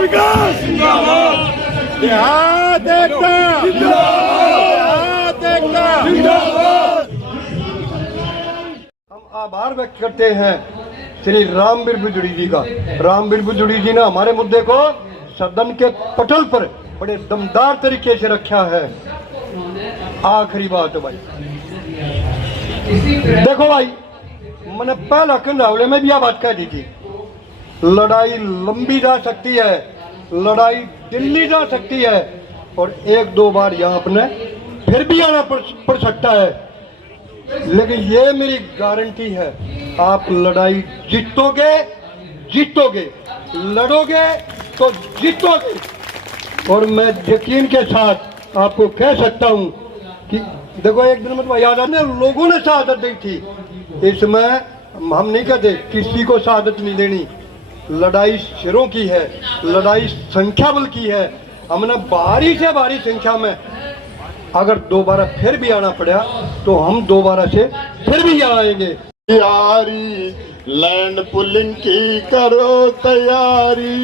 विकास देहात एकता देहात एकता। हम आभार व्यक्त करते हैं श्री रामवीर बुजुड़ी जी का। रामवीर बुजुड़ी जी ने हमारे मुद्दे को सदन के पटल पर बड़े दमदार तरीके से रखा है। आखिरी बात है भाई, देखो भाई, मैंने पहला कंधावले में भी यह बात कह दी थी, लड़ाई लंबी जा सकती है, लड़ाई दिल्ली जा सकती है और एक दो बार यहाँ अपने फिर भी आना पड़ सकता है, लेकिन ये मेरी गारंटी है, आप लड़ाई जीतोगे, जीतोगे, लड़ोगे तो जीतोगे। और मैं यकीन के साथ आपको कह सकता हूँ कि देखो, एक दिन मतलब याद आने लोगों ने शहादत दी थी, इसमें हम नहीं कहते किसी को शहादत नहीं देनी। लड़ाई सिरों की है, लड़ाई संख्या बल की है। हमने भारी से भारी संख्या में अगर दोबारा फिर भी आना पड़ा तो हम दोबारा से फिर भी यहाँ आएंगे। तैयारी लैंड पुलिंग की करो तैयारी,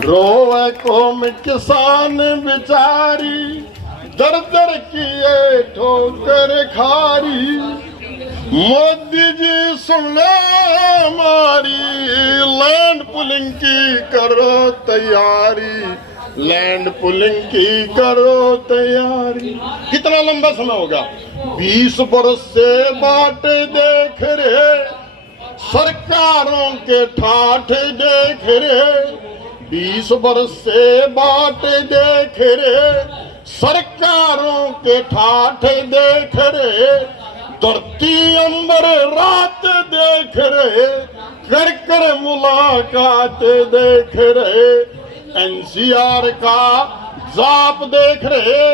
रोवे कौम किसान बेचारी, दर दर किए ठोकर खारी, मोदी जी सुन लो हमारी, लैंड पुलिंग की करो तैयारी, लैंड पुलिंग की करो तैयारी। कितना लंबा समय होगा? 20 बरस से बाटे देख रहे, सरकारों के ठाठ देख रहे, 20 बरस से बाटे देख रहे, सरकारों के ठाठ देख रहे, धरती अंबर रात देख रहे, कर कर मुलाकात देख रहे, एनसीआर का जाप देख रहे,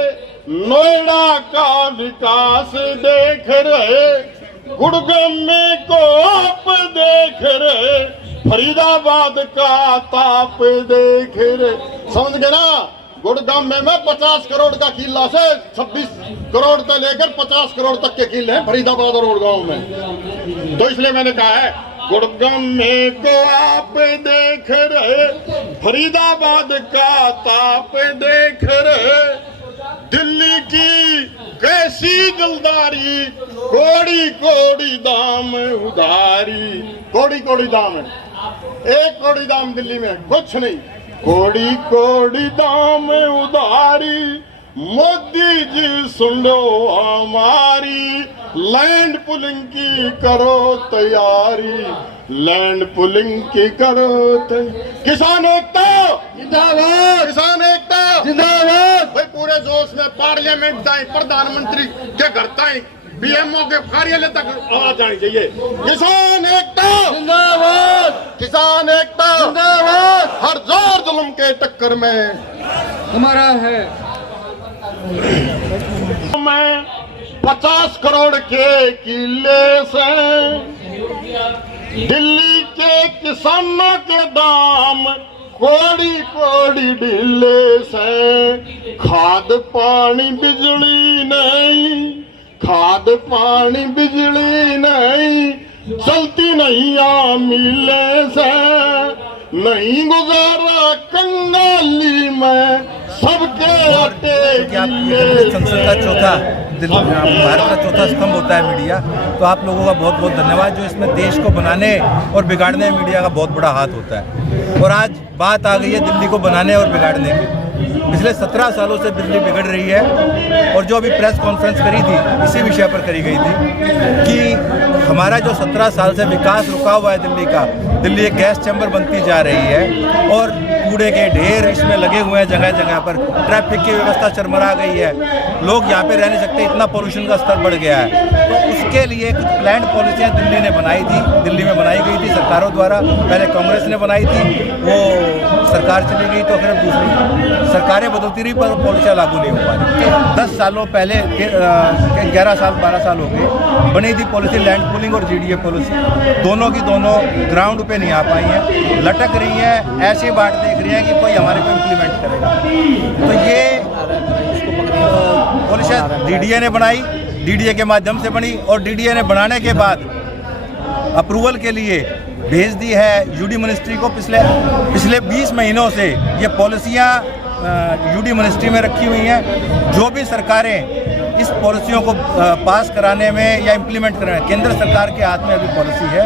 नोएडा का विकास देख रहे, गुड़गांव में को आप देख रहे, फरीदाबाद का ताप देख रहे। समझ गए ना? गुड़गांव में 50 करोड़ का किला से 26 करोड़ तक लेकर 50 करोड़ तक के किले हैं फरीदाबाद और गुड़गांव में। तो इसलिए मैंने कहा है, गुड़गांव में को आप देख रहे, फरीदाबाद का ताप देख रहे, दिल्ली की कैसी दिलदारी, कोड़ी कोड़ी दाम उधारी, कोड़ी कोड़ी दाम है, 1 करोड़ दाम दिल्ली में कुछ नहीं, कोड़ी कोड़ी दाम उधारी, मोदी जी सुन लो हमारी, लैंड पुलिंग की करो तैयारी, लैंड पुलिंग की करो तैयारी। किसान एकता जिंदाबाद, किसान एकता जिंदाबाद। भाई पूरे जोश में पार्लियामेंट ताई, प्रधानमंत्री के घर ताई, बीएमओ के कार्यालय तक आवाज जानी चाहिए। किसान एकता जिंदाबाद, किसान एकता जिंदाबाद। हर जोर जुल्म के टक्कर में हमारा है। मैं 50 करोड़ के किले से दिल्ली के किसानों के दाम कोड़ी कोड़ी ढीले से, खाद पानी बिजली नहीं, खाद पानी बिजली नहीं, चलती नहीं मिले से, नहीं गुजारा कंगाली में सबके आटे गिले। संसद का चौथा भारत का चौथा स्तंभ होता है मीडिया, तो आप लोगों का बहुत बहुत धन्यवाद जो इसमें देश को बनाने और बिगाड़ने में मीडिया का बहुत बड़ा हाथ होता है। और आज बात आ गई है दिल्ली को बनाने और बिगाड़ने की। पिछले 17 सालों से दिल्ली बिगड़ रही है और जो अभी प्रेस कॉन्फ्रेंस करी थी इसी विषय पर करी गई थी कि हमारा जो 17 साल से विकास रुका हुआ है दिल्ली का, दिल्ली एक गैस चैम्बर बनती जा रही है और कूड़े के ढेर इसमें लगे हुए हैं जगह जगह पर, ट्रैफिक की व्यवस्था चरमरा गई है, लोग यहाँ पे रह नहीं सकते, इतना पोल्यूशन का स्तर बढ़ गया है। तो उसके लिए कुछ प्लान्ड पॉलिसियाँ दिल्ली ने बनाई थी, दिल्ली में बनाई गई थी सरकारों द्वारा। पहले कांग्रेस ने बनाई थी, वो सरकार चली गई तो फिर दूसरी सरकारें बदलती रही पर पॉलिसियाँ लागू नहीं हो पा रही। 10 सालों पहले 11 साल 12 साल हो गए बनी थी पॉलिसी लैंड पूलिंग और जीडीए पॉलिसी, दोनों की दोनों ग्राउंड पे नहीं आ पाई हैं, लटक रही हैं, ऐसी बात देख रही है कि कोई हमारे को इम्प्लीमेंट करेगा। तो ये पॉलिसी डीडीए ने बनाई, डीडीए के माध्यम से बनी और डीडीए ने बनाने के बाद अप्रूवल के लिए भेज दी है यूडी मिनिस्ट्री को। पिछले 20 महीनों से ये पॉलिसियाँ यूडी मिनिस्ट्री में रखी हुई हैं। जो भी सरकारें इस पॉलिसियों को पास कराने में या इम्प्लीमेंट कराने में, केंद्र सरकार के हाथ में अभी पॉलिसी है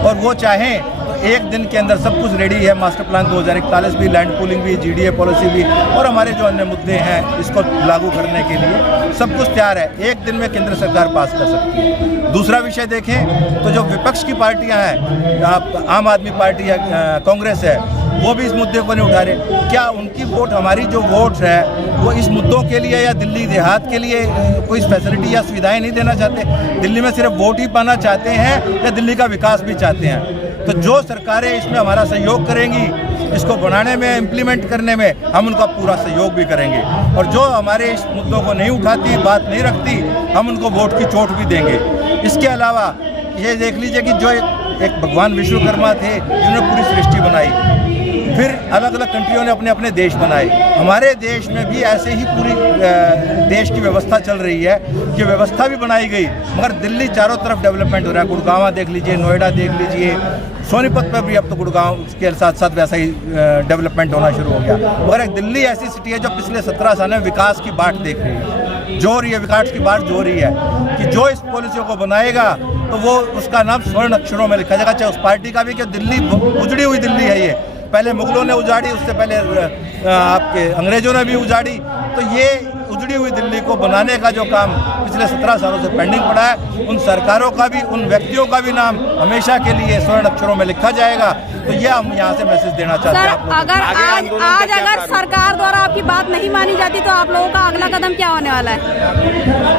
और वो चाहें तो एक दिन के अंदर सब कुछ रेडी है। मास्टर प्लान 2041 भी, लैंड पूलिंग भी, जीडीए पॉलिसी भी और हमारे जो अन्य मुद्दे हैं इसको लागू करने के लिए सब कुछ तैयार है। एक दिन में केंद्र सरकार पास कर सकती है। दूसरा विषय देखें तो जो विपक्ष की पार्टियां हैं, आम आदमी पार्टी है, कांग्रेस है, वो भी इस मुद्दे को नहीं उठा रहे। क्या उनकी वोट, हमारी जो वोट है वो इस मुद्दों के लिए या दिल्ली देहात के लिए कोई फैसिलिटी या सुविधाएं नहीं देना चाहते? दिल्ली में सिर्फ वोट ही पाना चाहते हैं या दिल्ली का विकास भी चाहते हैं? तो जो सरकारें इसमें हमारा सहयोग करेंगी, इसको बनाने में, इम्प्लीमेंट करने में, हम उनका पूरा सहयोग भी करेंगे। और जो हमारे इस मुद्दों को नहीं उठाती, बात नहीं रखती, हम उनको वोट की चोट भी देंगे। इसके अलावा ये देख लीजिए कि जो एक भगवान विश्वकर्मा थे जिन्होंने पूरी सृष्टि बनाई, फिर अलग अलग कंट्रियों ने अपने अपने देश बनाए। हमारे देश में भी ऐसे ही पूरी देश की व्यवस्था चल रही है कि व्यवस्था भी बनाई गई, मगर दिल्ली चारों तरफ डेवलपमेंट हो रहा है। गुड़गांव देख लीजिए, नोएडा देख लीजिए, सोनीपत पर भी अब तो गुड़गांव के साथ साथ वैसा ही डेवलपमेंट होना शुरू हो गया। मगर एक दिल्ली ऐसी सिटी है जो पिछले 17 साल में विकास की बाट देख रही है, जो रही है, विकास की बाट जो रही है कि जो इस पॉलिसियों को बनाएगा तो वो उसका नाम स्वर्ण अक्षरों में लिखा जाएगा, चाहे उस पार्टी का भी। कि दिल्ली उजड़ी हुई दिल्ली है, ये पहले मुगलों ने उजाड़ी, उससे पहले आपके अंग्रेजों ने भी उजाड़ी। तो ये उजड़ी हुई दिल्ली को बनाने का जो काम पिछले 17 सालों से पेंडिंग पड़ा है, उन सरकारों का भी, उन व्यक्तियों का भी नाम हमेशा के लिए स्वर्ण अक्षरों में लिखा जाएगा। तो ये हम यहाँ से मैसेज देना चाहते हैं। सर, अगर आज अगर सरकार द्वारा आपकी बात नहीं मानी जाती तो आप लोगों का अगला कदम क्या होने वाला है?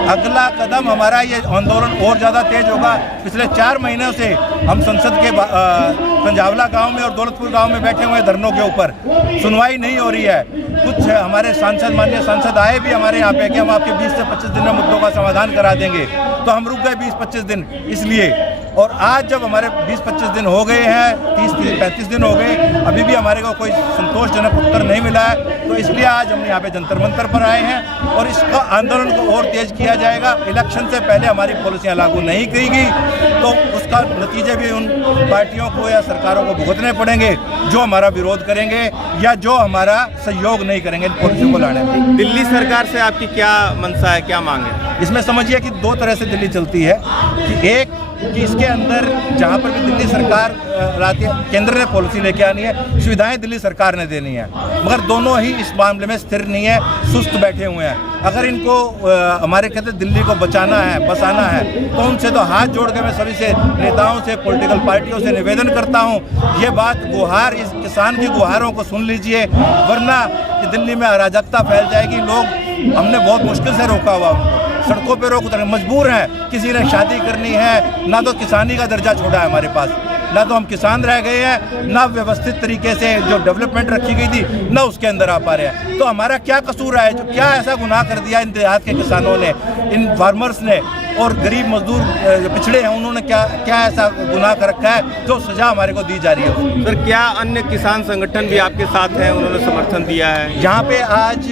अगला कदम हमारा ये आंदोलन और ज़्यादा तेज होगा। पिछले 4 महीनों से हम संसद के पंजावला गांव में और दौलतपुर गांव में बैठे हुए धरनों के ऊपर, सुनवाई नहीं हो रही है। कुछ हमारे सांसद, माननीय सांसद आए भी हमारे यहाँ पे कि हम आपके 20 से 25 दिन में मुद्दों का समाधान करा देंगे, तो हम रुक गए 20-25 दिन इसलिए। और आज जब हमारे 20-25 दिन हो गए हैं, 30-35 दिन हो गए, अभी भी हमारे को कोई संतोषजनक उत्तर नहीं मिला है, तो इसलिए आज हम यहाँ पे जंतर मंतर पर आए हैं और इसका आंदोलन को और तेज किया जाएगा। इलेक्शन से पहले हमारी पॉलिसियाँ लागू नहीं की गई तो उसका नतीजे भी उन पार्टियों को या सरकारों को भुगतने पड़ेंगे जो हमारा विरोध करेंगे या जो हमारा सहयोग नहीं करेंगे इन पॉलिसियों को लाने में। दिल्ली सरकार से आपकी क्या मंशा है, क्या मांग है? इसमें समझिए कि 2 तरह से दिल्ली चलती है कि एक कि इसके अंदर जहाँ पर भी दिल्ली सरकार लाती है, केंद्र ने पॉलिसी लेके आनी है, सुविधाएं दिल्ली सरकार ने देनी है, मगर दोनों ही इस मामले में स्थिर नहीं है, सुस्त बैठे हुए हैं। अगर इनको हमारे कहते दिल्ली को बचाना है, बसाना है, तो उनसे तो हाथ जोड़ के मैं सभी से, नेताओं से, पॉलिटिकल पार्टियों से निवेदन करता हूँ, ये बात गुहार, इस किसान की गुहारों को सुन लीजिए, वरना दिल्ली में अराजकता फैल जाएगी। लोग, हमने बहुत मुश्किल से रोका हुआ उनको, सड़कों पे रोक उतर मजबूर हैं। किसी ने शादी करनी है, ना तो किसानी का दर्जा छोड़ा है हमारे पास, ना तो हम किसान रह गए हैं, ना व्यवस्थित तरीके से जो डेवलपमेंट रखी गई थी ना उसके अंदर आ पा रहे हैं। तो हमारा क्या कसूर है? जो क्या ऐसा गुनाह कर दिया इन देहात के किसानों ने, इन फार्मर्स ने, और गरीब मजदूर जो पिछड़े हैं उन्होंने क्या ऐसा गुनाह कर रखा है जो सजा हमारे को दी जा रही है? सर, क्या अन्य किसान संगठन भी आपके साथ हैं, उन्होंने समर्थन दिया है? यहाँ पे आज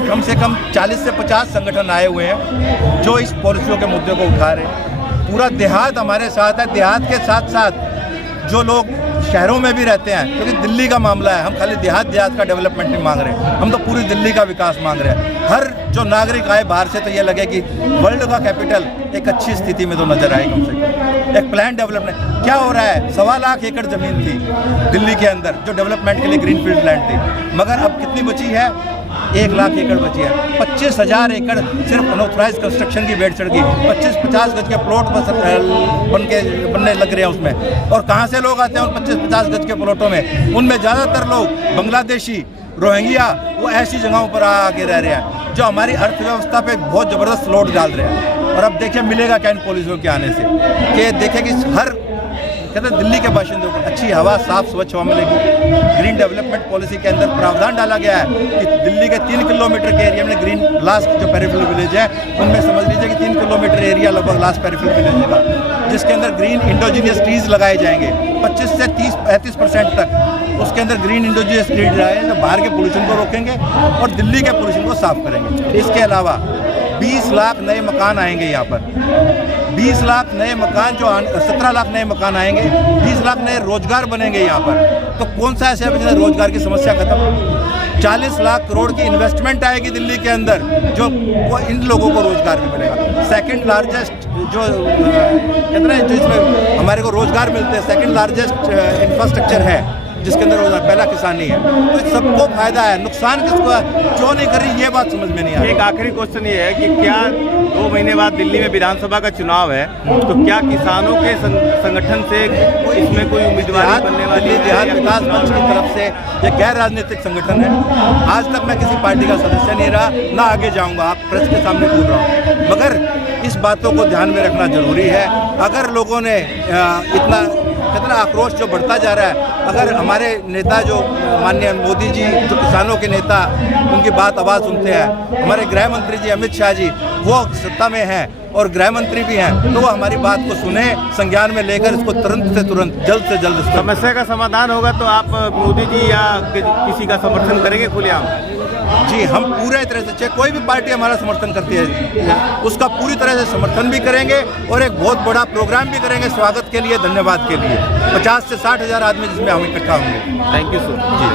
कम से कम 40 से 50 संगठन आए हुए हैं जो इस पॉलिसियों के मुद्दे को उठा रहे हैं। पूरा देहात हमारे साथ है। देहात के साथ साथ जो लोग शहरों में भी रहते हैं, क्योंकि दिल्ली का मामला है, हम खाली देहात का डेवलपमेंट नहीं मांग रहे, हम तो पूरी दिल्ली का विकास मांग रहे हैं। हर जो नागरिक आए बाहर से तो ये लगे कि वर्ल्ड का कैपिटल एक अच्छी स्थिति में तो नजर आए। कम से कम एक प्लान डेवलपमेंट क्या हो रहा है? 1.25 लाख एकड़ जमीन थी दिल्ली के अंदर जो डेवलपमेंट के लिए ग्रीनफील्ड लैंड थी, मगर अब कितनी बची है? 1 लाख एकड़ बची है। 25,000 एकड़ सिर्फ अनऑथराइज कंस्ट्रक्शन की बेड़ चढ़ गई। 25-50 गज के प्लॉट बनने लग रहे हैं उसमें। और कहाँ से लोग आते हैं उन 25-50 गज के प्लॉटों में? उनमें ज़्यादातर लोग बांग्लादेशी, रोहिंग्या, वो ऐसी जगहों पर आके रह रहे हैं जो हमारी अर्थव्यवस्था पे बहुत ज़बरदस्त लोड डाल रहे हैं। और अब देखिए मिलेगा क्या इन पॉलिसियों के आने से, कि देखें कि हर कहते हैं दिल्ली के बाशिंदों को अच्छी हवा, साफ स्वच्छ हवा मिलेगी। ग्रीन डेवलपमेंट पॉलिसी के अंदर प्रावधान डाला गया है कि दिल्ली के 3 किलोमीटर के एरिया में ग्रीन, लास्ट जो पेरिफेरल विलेज है उनमें समझ लीजिए कि 3 किलोमीटर एरिया लगभग लास्ट पेरिफेरल विलेज का, जिसके अंदर ग्रीन इंडोजीनियस ट्रीज लगाए जाएंगे 25 से 30-35% तक। उसके अंदर ग्रीन इंडोजीनियस ट्रीज लगाए जो बाहर के पोल्यूशन को रोकेंगे और दिल्ली के पोल्यूशन को साफ करेंगे। इसके अलावा 20 लाख नए मकान आएंगे यहाँ पर। 20 लाख नए मकान 17 लाख नए मकान आएंगे, 20 लाख नए रोजगार बनेंगे यहाँ पर। तो कौन सा ऐसा है रोजगार की समस्या खत्म? 40 लाख करोड़ की इन्वेस्टमेंट आएगी दिल्ली के अंदर, जो इन लोगों को रोजगार भी मिलेगा। सेकंड लार्जेस्ट जो कहते हैं जो इसमें हमारे को रोजगार मिलते हैं, सेकंड लार्जेस्ट इंफ्रास्ट्रक्चर है जिसके अंदर रोजगार, पहला किसानी है। तो सबको फायदा है, नुकसान किसको है, क्यों नहीं कर रही ये बात समझ में नहीं आ रही। एक आखिरी क्वेश्चन ये है कि क्या 2 महीने बाद दिल्ली में विधानसभा का चुनाव है, तो क्या किसानों के संगठन से इसमें कोई उम्मीदवार बनने वाली है? देहात विकास मंच की तरफ से ये गैर राजनीतिक संगठन है। आज तक मैं किसी पार्टी का सदस्य नहीं रहा, ना आगे जाऊंगा, आप प्रेस के सामने बोल रहा हूँ। मगर इस बातों को ध्यान में रखना जरूरी है। अगर लोगों ने कितना आक्रोश जो बढ़ता जा रहा है, अगर हमारे नेता जो माननीय मोदी जी जो किसानों के नेता, उनकी बात आवाज़ सुनते हैं, हमारे गृह मंत्री जी अमित शाह जी वो सत्ता में हैं और गृह मंत्री भी हैं, तो वो हमारी बात को सुने, संज्ञान में लेकर इसको तुरंत से तुरंत जल्द से जल्द समस्या का समाधान होगा। तो आप मोदी जी या किसी का समर्थन करेंगे खुलेआम? जी, हम पूरे तरह से, चाहे कोई भी पार्टी हमारा समर्थन करती है, उसका पूरी तरह से समर्थन भी करेंगे और एक बहुत बड़ा प्रोग्राम भी करेंगे स्वागत के लिए, धन्यवाद के लिए। 50 से 60 हज़ार आदमी जिसमें हम इकट्ठा होंगे। Thank you sir. जी।